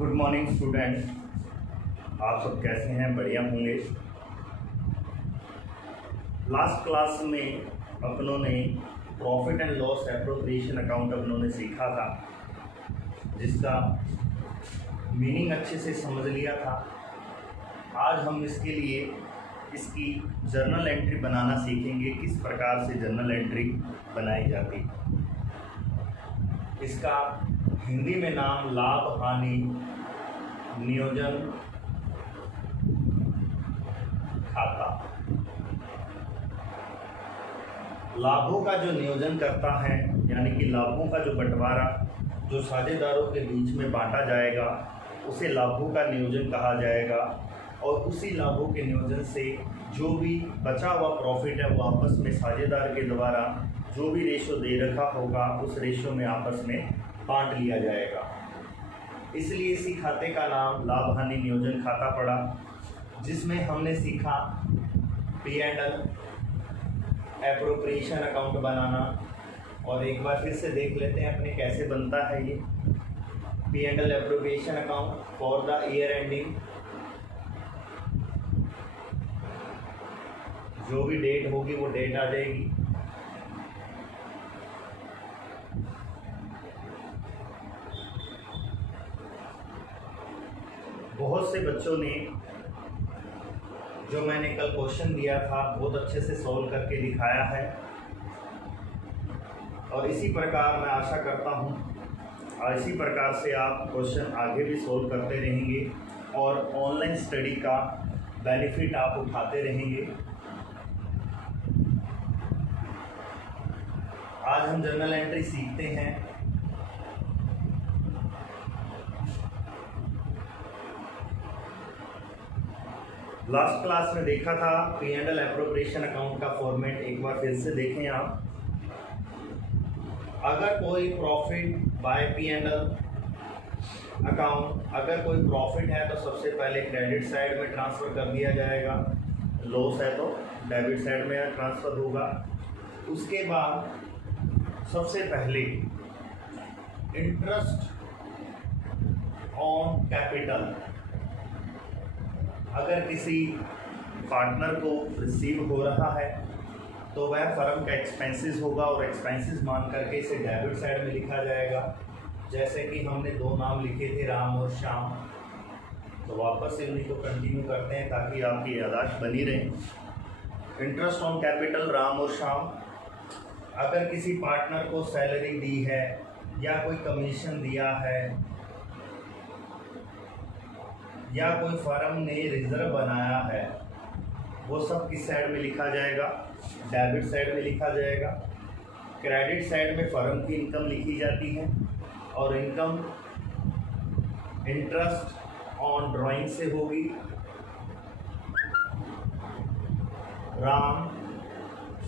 Good morning student, आप सब कैसे हैं? बढ़िया होंगे। लास्ट क्लास में अपनों ने profit and loss appropriation account अपनों ने सीखा था, जिसका मीनिंग अच्छे से समझ लिया था। आज हम इसके लिए इसकी जर्नल एंट्री बनाना सीखेंगे, किस प्रकार से जर्नल एंट्री बनाई जाती। इसका हिंदी में नाम लाभ हानि नियोजन खाता। लाभों का जो नियोजन करता है, यानी कि लाभों का जो बंटवारा जो साझेदारों के बीच में बांटा जाएगा, उसे लाभों का नियोजन कहा जाएगा। और उसी लाभों के नियोजन से जो भी बचा हुआ प्रॉफिट है वो आपस में साझेदार के द्वारा जो भी रेशो दे रखा होगा उस रेशो में आपस में बांट लिया जाएगा। इसलिए इसी खाते का नाम लाभ हानि नियोजन खाता पड़ा, जिसमें हमने सीखा P and L appropriation account बनाना। और एक बार फिर से देख लेते हैं अपने कैसे बनता है ये P and L appropriation account for the year ending. जो भी डेट होगी वो डेट आ जाएगी। बहुत से बच्चों ने जो मैंने कल क्वेश्चन दिया था बहुत अच्छे से सॉल्व करके दिखाया है, और इसी प्रकार मैं आशा करता हूँ और इसी प्रकार से आप क्वेश्चन आगे भी सॉल्व करते रहेंगे और ऑनलाइन स्टडी का बेनिफिट आप उठाते रहेंगे। आज हम जर्नल एंट्री सीखते हैं। लास्ट क्लास में देखा था P and L appropriation account का फॉर्मेट, एक बार फिर से देखें आप। अगर कोई profit by P and L account, अगर कोई प्रॉफिट है तो सबसे पहले क्रेडिट साइड में ट्रांसफ़र कर दिया जाएगा, लॉस है तो डेबिट साइड में ट्रांसफ़र होगा। उसके बाद सबसे पहले इंटरेस्ट ऑन कैपिटल, अगर किसी पार्टनर को रिसीव हो रहा है तो वह फर्म का एक्सपेंसेस होगा और एक्सपेंसेस मान करके इसे डेबिट साइड में लिखा जाएगा। जैसे कि हमने दो नाम लिखे थे, राम और श्याम, तो वापस से उन्हीं को कंटिन्यू करते हैं ताकि आपकी याददाश्त बनी रहे। इंटरेस्ट ऑन कैपिटल राम और श्याम। अगर किसी पार्टनर को सैलरी दी है या कोई कमीशन दिया है या कोई फर्म ने रिजर्व बनाया है, वो सब किस साइड में लिखा जाएगा? डेबिट साइड में लिखा जाएगा। क्रेडिट साइड में फर्म की इनकम लिखी जाती है और इनकम इंटरेस्ट ऑन ड्राइंग से होगी। राम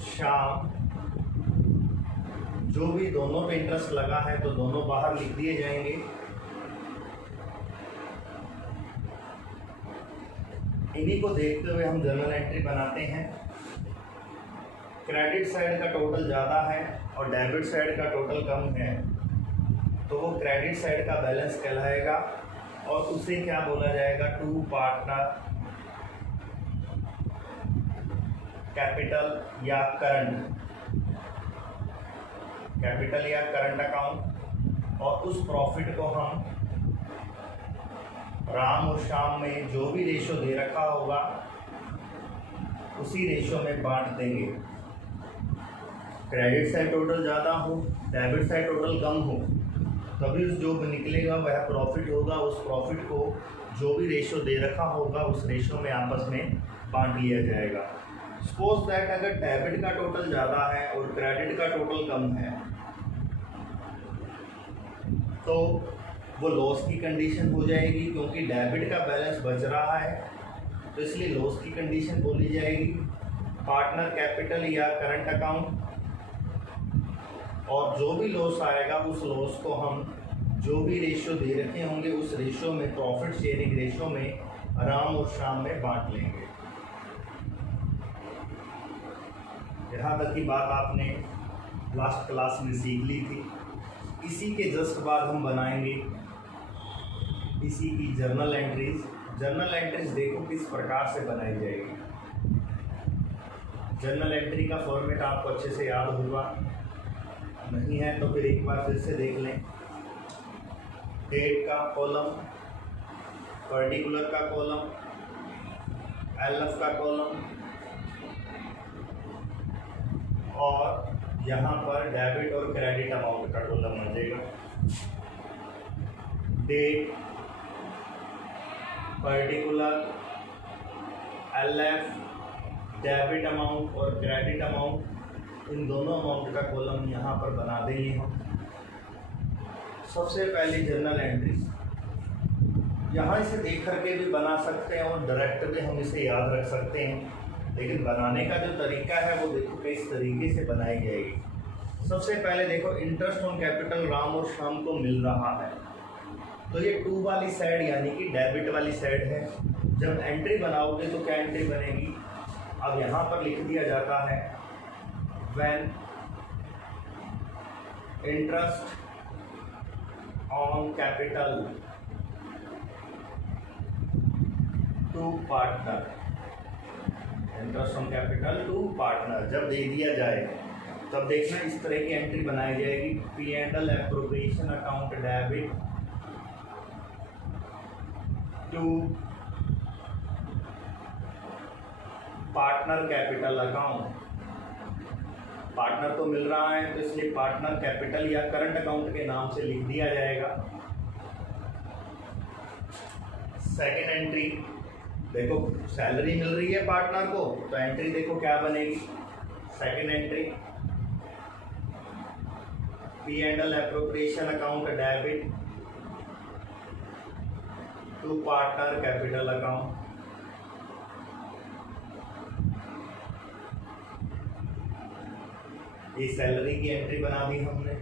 श्याम जो भी दोनों पे इंटरेस्ट लगा है तो दोनों बाहर लिख दिए जाएंगे। इन्हीं को देखते हुए हम जर्नल एंट्री बनाते हैं। क्रेडिट साइड का टोटल ज़्यादा है और डेबिट साइड का टोटल कम है, तो वो क्रेडिट साइड का बैलेंस कहलाएगा और उसे क्या बोला जाएगा? टू पार्टनर कैपिटल या करंट कैपिटल या करंट अकाउंट। और उस प्रॉफिट को हम राम और श्याम में जो भी रेशो दे रखा होगा उसी रेशो में बांट देंगे। क्रेडिट साइड टोटल ज़्यादा हो, डेबिट साइड टोटल कम हो, तभी उस जो निकलेगा वह प्रॉफिट होगा। उस प्रॉफिट को जो भी रेशो दे रखा होगा उस रेशो में आपस में बांट लिया जाएगा। सपोज दैट अगर डेबिट का टोटल ज़्यादा है और क्रेडिट का टोटल कम है तो वो लॉस की कंडीशन हो जाएगी, क्योंकि डेबिट का बैलेंस बच रहा है तो इसलिए लॉस की कंडीशन बोली जाएगी। पार्टनर कैपिटल या करंट अकाउंट, और जो भी लॉस आएगा उस लॉस को हम जो भी रेशो दे रखे होंगे उस रेशो में, प्रॉफिट शेयरिंग रेशो में राम और श्याम में बांट लेंगे। यहाँ तक की बात आपने लास्ट क्लास में सीख ली थी। इसी के जस्ट बाद हम बनाएंगे इसी की जर्नल एंट्रीज। जर्नल एंट्रीज देखो किस प्रकार से बनाई जाएगी। जर्नल एंट्री का फॉर्मेट आपको अच्छे से याद होगा, नहीं है तो फिर एक बार फिर से देख लें। डेट का कॉलम, पर्टिकुलर का कॉलम, एलएफ का कॉलम, और यहाँ पर डेबिट और क्रेडिट अमाउंट का कॉलम आ जाएगा। Date, particular, LF, debit amount और क्रेडिट अमाउंट, इन दोनों अमाउंट का कॉलम यहाँ पर बना देंगे हम। सबसे पहले जर्नल एंट्रीज, यहाँ इसे देख करके भी बना सकते हैं और डायरेक्ट भी हम इसे याद रख सकते हैं, लेकिन बनाने का जो तरीका है वो देखो किस तरीके से बनाई जाएगी। सबसे पहले देखो इंटरेस्ट ऑन कैपिटल राम और श्याम को मिल रहा है, तो ये 2 वाली साइड यानी कि डेबिट वाली साइड है। जब एंट्री बनाओगे तो क्या एंट्री बनेगी, अब यहाँ पर लिख दिया जाता है when interest on capital to partner, interest on capital to partner जब दे दिया जाए तब देखना इस तरह की एंट्री बनाई जाएगी। P&L appropriation account debit to partner capital account. Partner तो मिल रहा है तो इसलिए पार्टनर कैपिटल या करंट अकाउंट के नाम से लिख दिया जाएगा। सेकेंड एंट्री देखो सैलरी मिल रही है पार्टनर को, तो एंट्री देखो क्या बनेगी। Second entry P&L appropriation account debit to partner capital account. ये सैलरी की एंट्री बना दी हमने,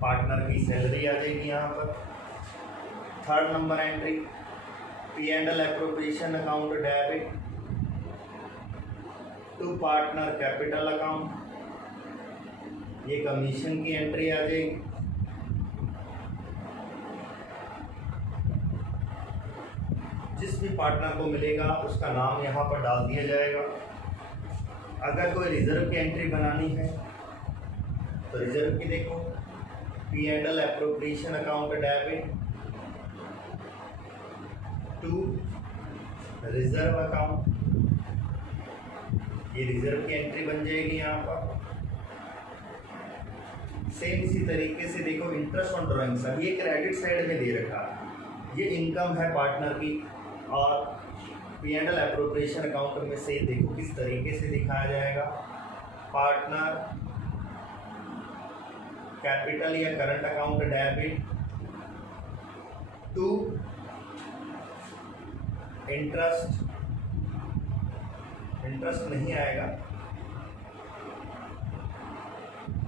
पार्टनर की सैलरी आ जाएगी यहाँ पर। Third number entry P&L appropriation account debit to partner capital account, ये कमीशन की एंट्री आ जाएगी। जिस भी पार्टनर को मिलेगा उसका नाम यहाँ पर डाल दिया जाएगा। अगर कोई रिजर्व की एंट्री बनानी है तो रिजर्व की देखो P&L appropriation account debit to reserve account, ये रिजर्व की एंट्री बन जाएगी यहाँ पर। सेम इसी तरीके से देखो इंटरेस्ट ऑन ड्राइंग्स, अब ये क्रेडिट साइड में दे रखा है, ये इनकम है पार्टनर की, और P&L एप्रोप्रिएशन अकाउंट में से देखो किस तरीके से दिखाया जाएगा। पार्टनर कैपिटल या current account debit to interest, interest नहीं आएगा,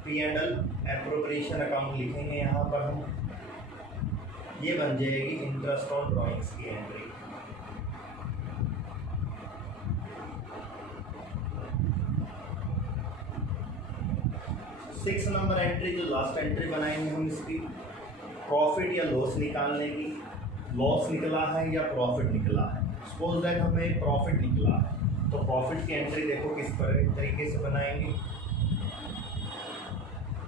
P&L एप्रोप्रिएशन अकाउंट लिखेंगे यहाँ पर हम, ये बन जाएगी इंटरेस्ट ऑन ड्राइंग्स की एंट्री। सिक्स नंबर एंट्री जो लास्ट एंट्री बनाएंगे हम इसकी, प्रॉफिट या लॉस निकालने की। लॉस निकला है या प्रॉफिट निकला है, सपोज दैट हमें प्रॉफिट निकला है तो प्रॉफिट की एंट्री देखो किस तरीके से बनाएंगे।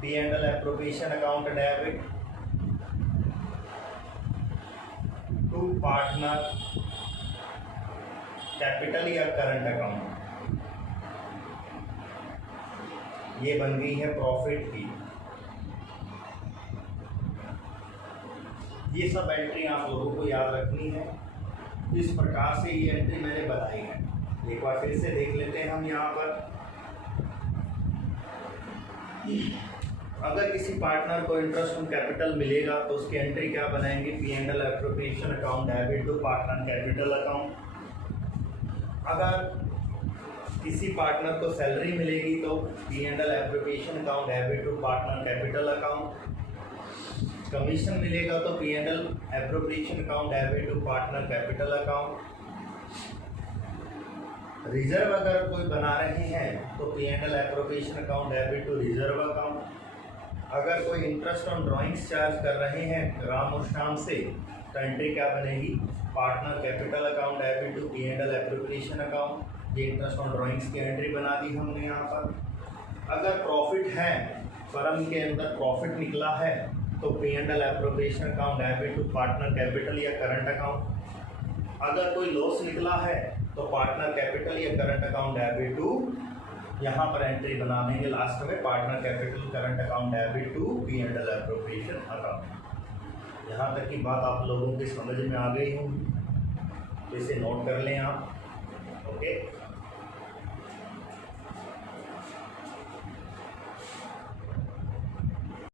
P&L appropriation account debit to partner capital या करंट अकाउंट, ये बन गई है प्रॉफिट की। ये सब एंट्री आप लोगों को याद रखनी है। इस प्रकार से ये एंट्री मैंने बनाई है, एक बार फिर से देख लेते हैं हम यहाँ पर। अगर किसी पार्टनर को इंटरेस्ट ऑन कैपिटल मिलेगा तो उसकी एंट्री क्या बनाएंगे, P&L appropriation account debit to partner capital account. अगर किसी पार्टनर को सैलरी मिलेगी तो P&L appropriation account debit to partner capital account. Commission मिलेगा तो P&L appropriation account debit to partner capital account. Reserve अगर कोई बना रहे हैं तो P&L appropriation account debit to reserve account. अगर कोई इंटरेस्ट ऑन ड्राइंग्स चार्ज कर रहे हैं राम और श्याम से तो एंट्री क्या बनेगी, partner capital account debit to P&L appropriation account. ये इंटरेस्ट ऑन ड्राइंग्स की एंट्री बना दी हमने यहाँ पर। अगर प्रॉफिट है, फर्म के अंदर प्रॉफिट निकला है तो P&L appropriation account debit to partner capital या करंट अकाउंट। अगर कोई लॉस निकला है तो पार्टनर कैपिटल या करंट अकाउंट डेबिट टू, यहाँ पर एंट्री बना देंगे लास्ट में partner capital current account debit to P&L appropriation account. यहाँ तक की बात आप लोगों के समझ में आ गई होगी, तो इसे नोट कर लें आप। ओके।